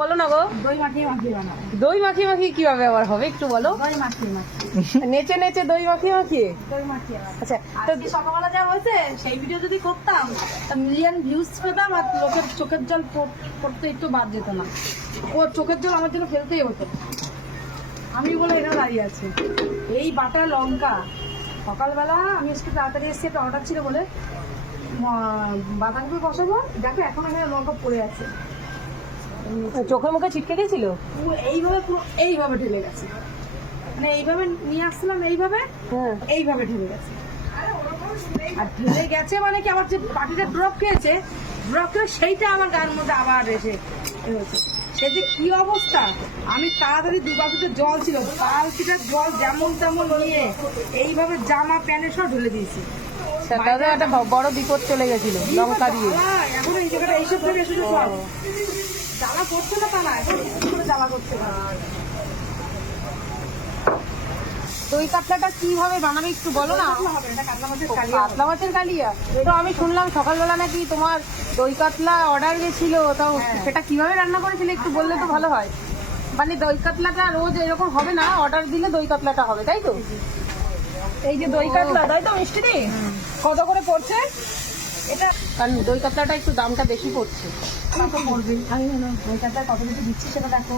বলো না গো। দই মাখিয়ে মাখিয়ে বানাবো দই মাখিয়ে মাখিয়ে কীভাবে আবার হবে একটু বলো? দই মাখিয়ে মাখিয়ে। নেচে নেচে দই মাখিয়ে মাখিয়ে? দই মাখিয়ে আচ্ছা তো সকালবেলা যা হয়েছে সেই ভিডিও যদি করতাম তা মিলিয়ন ভিউজ পেতাম আর লোকের চোখের জল পড়তে একটু বাদ যেত না। ও চোখের জল আমার জন্য ফেলতেই হতো। আমি বলে এরা দাঁড়িয়ে আছে। এই বাটা লঙ্কা। সকালবেলা আমি আজকে তাড়াতাড়ি এসেছি একটা অর্ডার ছিল বলে বাঁধাকপি বসাবো। দেখো এখন এখানে লঙ্কা পড়ে আছে। চোখে মুখে ছিটকে গেছিল? এইভাবে পুরো এইভাবে ঢেলে গেছে। মানে এইভাবে নিয়ে আসছিলাম এইভাবে হ্যাঁ। এইভাবে ঢেলে গেছে। আর ঢেলে গেছে মানে কি আমার যে পাটিটা ড্রপ খেয়েছে ড্রপ খেয়ে সেইটা আমার গায়ের মধ্যে আবার এসে হয়েছে। সে যে কি অবস্থা? আমি তাড়াতাড়ি দু বালতিতে জল ছিল বালতিটার জল যেমন তেমন নিয়ে এইভাবে জামা প্যান্টে সব ঢেলে দিয়েছি। তাহলে একটা বড় বিপদ চলে গেছিল লঙ্কা দিয়ে। এখন এই জায়গাটা এইসব থেকে শুধু সব। জ্বালা করছে না তা না এখন করে জ্বালা করছে। না দই কাতলাটা কীভাবে বানাবে একটু বলো না? কাতলা এটা মাছের কালিয়া। তো আমি শুনলাম সকালবেলা নাকি তোমার দই কাতলা অর্ডার গেছিল তাও হ্যাঁ। সেটা কীভাবে রান্না করেছিলে একটু বললে তো ভালো হয়। মানে দই কাতলাটা রোজ এরকম হবে না অর্ডার দিলে দই কাতলাটা হবে তাই তো? এই যে দই কাতলা তাই তো মিষ্টি কত করে পড়ছে? এটা, কারণ দই কাতলাটা একটু দামটা বেশি পড়ছে। কত পড়বে আমি দই কাতলা কত কিছু দিচ্ছি সেটা দেখো।